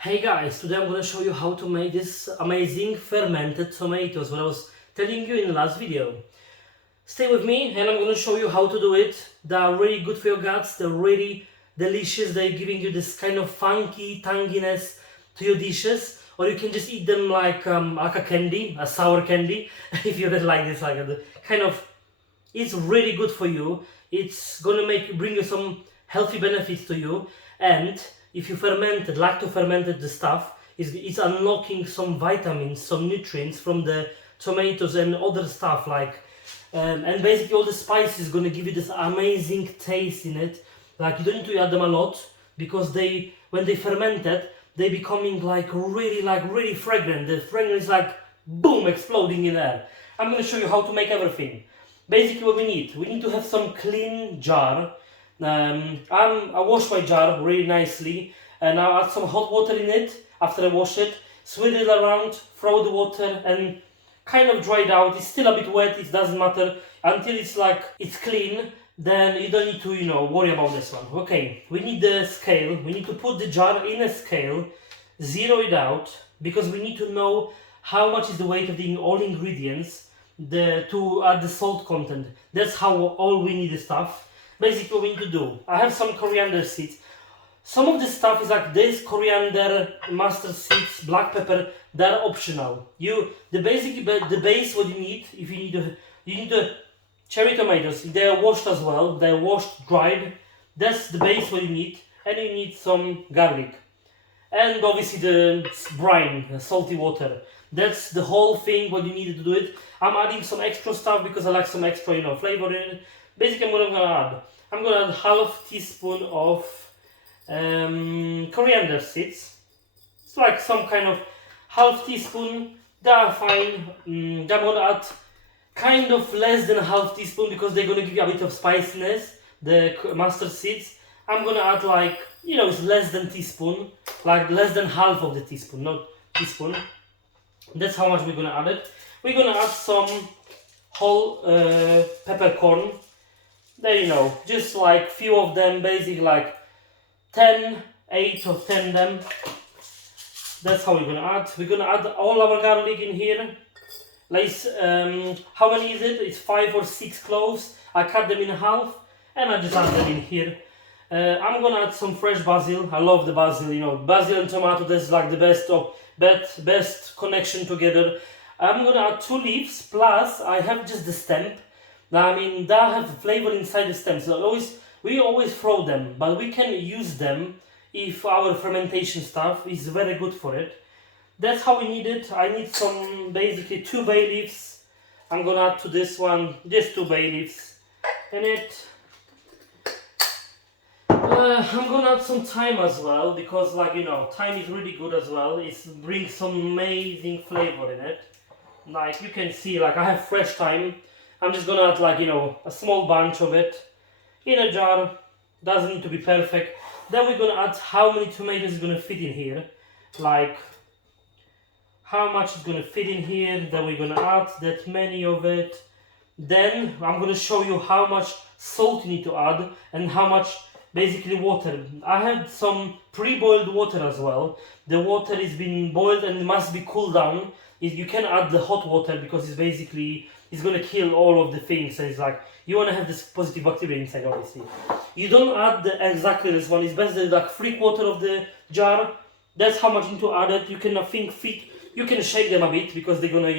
Hey guys, today I'm going to show you how to make this amazing fermented tomatoes, what I was telling you in the last video. Stay with me and I'm going to show you how to do it. They are really good for your guts, they're really delicious, they're giving you this kind of funky tanginess to your dishes, or you can just eat them like a candy, a sour candy, if you don't like this, like a kind of, it's really good for you. It's gonna bring you some healthy benefits to you. And if you like to fermented the stuff, it's unlocking some vitamins, some nutrients from the tomatoes and other stuff like and basically all the spices gonna give you this amazing taste in it. Like you don't need to add them a lot because when they fermented, they becoming like really fragrant. The fragrance is like boom exploding in air. I'm gonna show you how to make everything. Basically what we need to have some clean jar. I wash my jar really nicely and I add some hot water in it after I wash it, swirl it around, throw the water and kind of dry it out. It's still a bit wet, it doesn't matter until it's clean. Then you don't need to worry about this one. Okay, we need the scale. We need to put the jar in a scale, zero it out because we need to know how much is the weight of all ingredients to add the salt content. That's how all we need the stuff. Basically what we need to do, I have some coriander seeds. Some of the stuff is like this: coriander, mustard seeds, black pepper. They're optional. The base what you need, if you need the cherry tomatoes. They're washed as well. They're washed, dried. That's the base what you need, and you need some garlic, and obviously the brine, salty water. That's the whole thing what you need to do it. I'm adding some extra stuff because I like some extra flavor in it. Basically I'm gonna add half teaspoon of coriander seeds. It's like some kind of half teaspoon. They are fine. I'm gonna add kind of less than half teaspoon because they're gonna give you a bit of spiciness. The mustard seeds. I'm gonna add like it's less than teaspoon, like less than half of the teaspoon, not teaspoon. That's how much we're gonna add it. We're gonna add some whole peppercorn. There just like few of them, basically like 8 or 10 them. That's how we're gonna add. We're gonna add all our garlic in here. Like how many is it? It's 5 or 6 cloves. I cut them in half and I just add them in here. I'm gonna add some fresh basil. I love the basil. Basil and tomato. That's like the best connection together. I'm gonna add 2 leaves plus I have just the stem. They have flavor inside the stems. So we always throw them, but we can use them if our fermentation stuff is very good for it. That's how we need it. I need basically 2 bay leaves. I'm gonna add to this one just 2 bay leaves in it. I'm gonna add some thyme as well because thyme is really good as well. It brings some amazing flavor in it. Like you can see, like I have fresh thyme. I'm just gonna add a small bunch of it in a jar. Doesn't need to be perfect. Then we're gonna add how many tomatoes is gonna fit in here. Like how much is gonna fit in here. Then we're gonna add that many of it. Then I'm gonna show you how much salt you need to add and how much basically water. I had some pre-boiled water as well. The water is being boiled and it must be cooled down. You can add the hot water because it's gonna kill all of the things. And it's like you wanna have this positive bacteria inside, obviously. You don't add exactly this one. It's best like 3/4 of the jar. That's how much you need to add it. You can you can shake them a bit because they're gonna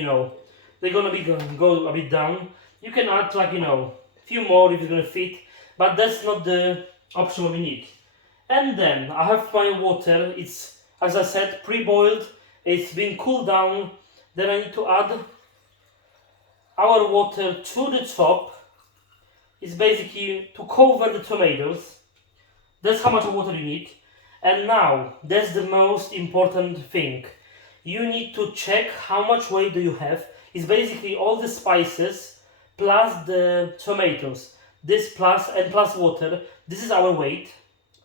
go a bit down. You can add few more if it's gonna fit, but that's not the option we need. And then I have my water. It's, as I said, pre-boiled. It's been cooled down. Then I need to add our water to the top. It's basically to cover the tomatoes. That's how much water you need. And now that's the most important thing. You need to check how much weight do you have. It's basically all the spices plus the tomatoes. This plus water. This is our weight.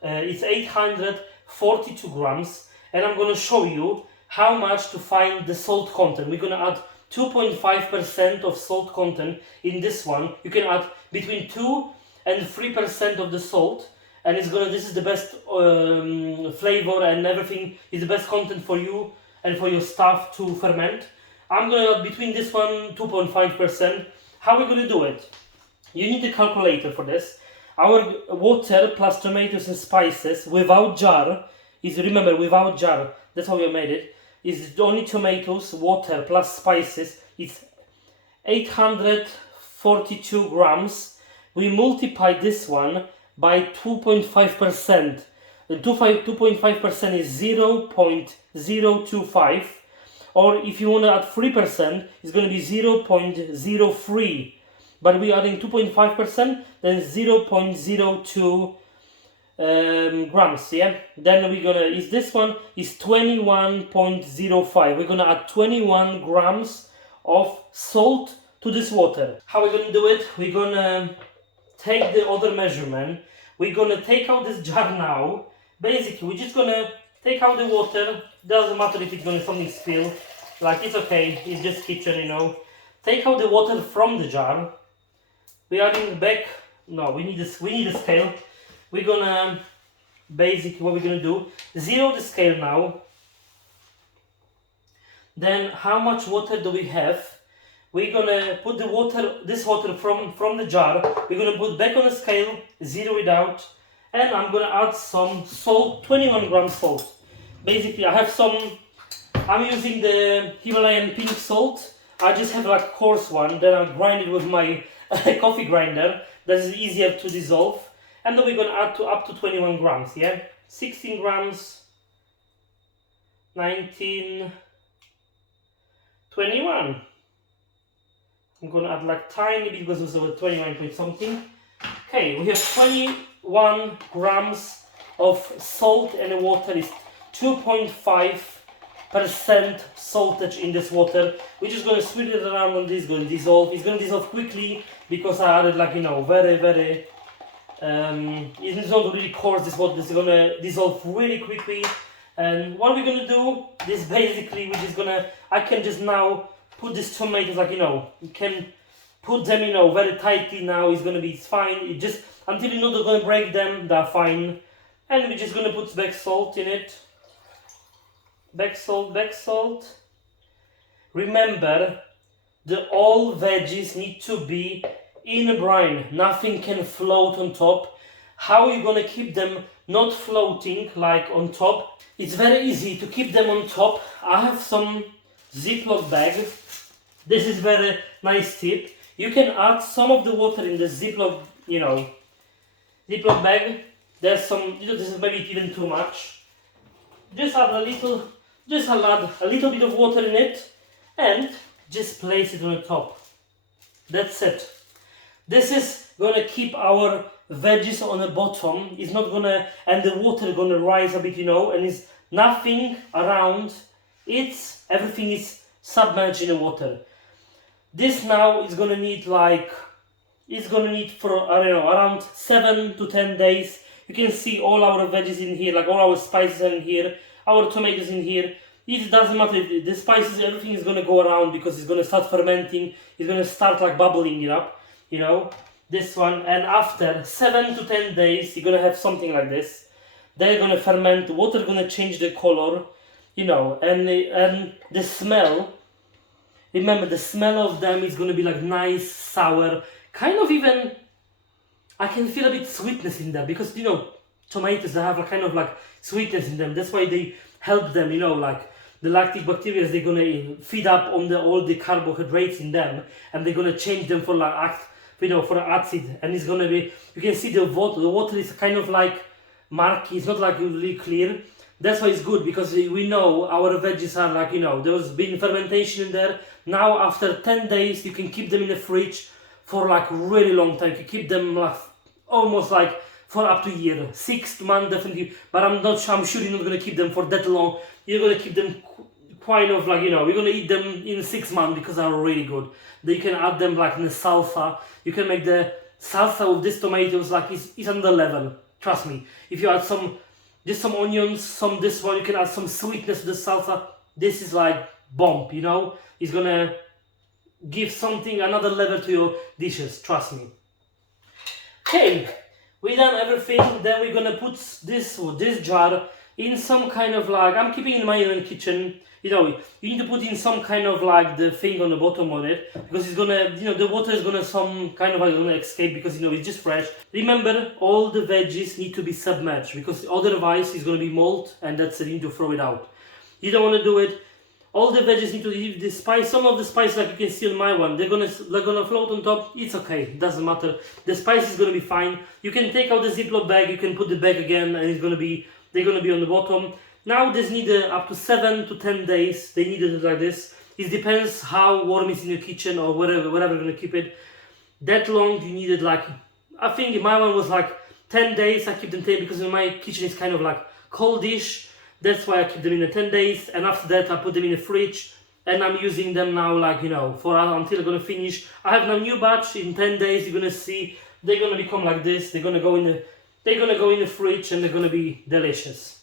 It's 842 grams. And I'm gonna show you how much to find the salt content. We're gonna add 2.5% of salt content in this one. You can add between 2 and 3% of the salt. and this is the best flavor, and everything is the best content for you and for your stuff to ferment. I'm gonna add between this one 2.5%. How are we gonna do it? You need a calculator for this. Our water plus tomatoes and spices without jar is, remember, without jar, that's how we made it, is only tomatoes, water plus spices. It's 842 grams. We multiply this one by 2.5%. 2.5% is 0.025, or if you want to add 3%, it's going to be 0.03. But we are adding 2.5%, then 0.02 grams. Yeah. Then we're gonna this one is 21.05. We're gonna add 21 grams of salt to this water. How are we gonna do it? We're gonna take the other measurement. We're gonna take out this jar now. Basically, we're just gonna take out the water. Doesn't matter if it's gonna something spill. Like, it's okay. It's just kitchen, you know. Take out the water from the jar. We are adding back. No, we need this. We need a scale. We're gonna basically what we're gonna do. Zero the scale now. Then how much water do we have? We're gonna put the water, this water from the jar. We're gonna put back on the scale, zero it out, and I'm gonna add some salt, 21 grams salt. Basically, I have some. I'm using the Himalayan pink salt. I just have like coarse one. Then I grind it with my coffee grinder. That is easier to dissolve. And then we're gonna add up to 21 grams. Yeah, 16 grams, 19, 21. I'm gonna add like tiny bit because it's over 29 point something. Okay, we have 21 grams of salt, and the water is 2.5% saltage in this water. We're just gonna swirl it around on this, gonna dissolve. It's gonna dissolve quickly because I added like, you know, very it's not really coarse, this water is gonna dissolve really quickly. And what we're gonna do is basically I can just now put these tomatoes, like, you know, you can put them, you know, very tightly now. It's fine. It just until you're not gonna break them, they're fine. And we're just gonna put back salt in it. Back salt. Remember, all veggies need to be in a brine. Nothing can float on top. How are you gonna keep them not floating like on top? It's very easy to keep them on top. I have some Ziploc bag. This is very nice tip. You can add some of the water in the Ziploc, you know, Ziploc bag. There's some, you know, this is maybe even too much. Just add a little bit of water in it, and just place it on the top. That's it. This is gonna keep our veggies on the bottom. It's not gonna, and the water gonna rise a bit, you know, and it's nothing around. Everything is submerged in the water. This now is gonna need for, I don't know, around 7 to 10 days. You can see all our veggies in here, like all our spices are in here, our tomatoes in here. It doesn't matter, the spices, everything is gonna go around because it's gonna start fermenting. It's gonna start like bubbling it up, you know, this one. And after 7 to 10 days, you're gonna have something like this. They're gonna ferment, the water gonna change the color, you know, and the smell. Remember, the smell of them is gonna be like nice, sour, kind of even, I can feel a bit sweetness in them because, you know, tomatoes, they have a kind of like sweetness in them. That's why they help them, you know, like the lactic bacteria, they're gonna feed up on all the carbohydrates in them, and they're gonna change them for like, you know, for acid. And it's gonna be, you can see the water is kind of like murky. It's not like really clear. That's why it's good, because we know our veggies are like, you know, there's been fermentation in there. Now after 10 days, you can keep them in the fridge for like really long time. You can keep them like almost like for up to a year, 6 months definitely. But I'm sure you're not gonna keep them for that long. You're gonna keep them quite of like, you know, we're gonna eat them in 6 months because they're really good. Then you can add them like in the salsa. You can make the salsa with these tomatoes like it's another level. Trust me. If you add just some onions, this one, you can add some sweetness to the salsa. This is like bomb, you know. It's gonna give something, another level to your dishes. Trust me. Okay, We done everything. Then we're gonna put this jar in some kind of like, I'm keeping in my own kitchen. You know, you need to put in some kind of like the thing on the bottom of it, because it's gonna, you know, the water is gonna some kind of like gonna escape, because you know it's just fresh. Remember, all the veggies need to be submerged, because otherwise it's gonna be mold, and that's it. You need to throw it out. You don't want to do it. All the veggies need to leave the spice. Some of the spice, like you can see on my one, they're gonna float on top. It's okay, doesn't matter. The spice is gonna be fine. You can take out the Ziploc bag, you can put the bag again, and they're gonna be on the bottom. Now this need up to 7 to 10 days. They need it like this. It depends how warm it's in your kitchen or wherever you're gonna keep it. That long you need it, like, I think my one was like 10 days. I keep them 10 because in my kitchen it's kind of like coldish. That's why I keep them in the 10 days, and after that I put them in the fridge, and I'm using them now, like, you know, for until I'm gonna finish. I have now new batch. In 10 days you're gonna see they're gonna become like this. They're gonna go in the fridge, and they're gonna be delicious.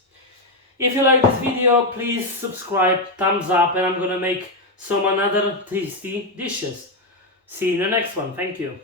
If you like this video, please subscribe, thumbs up, and I'm gonna make some another tasty dishes. See you in the next one. Thank you.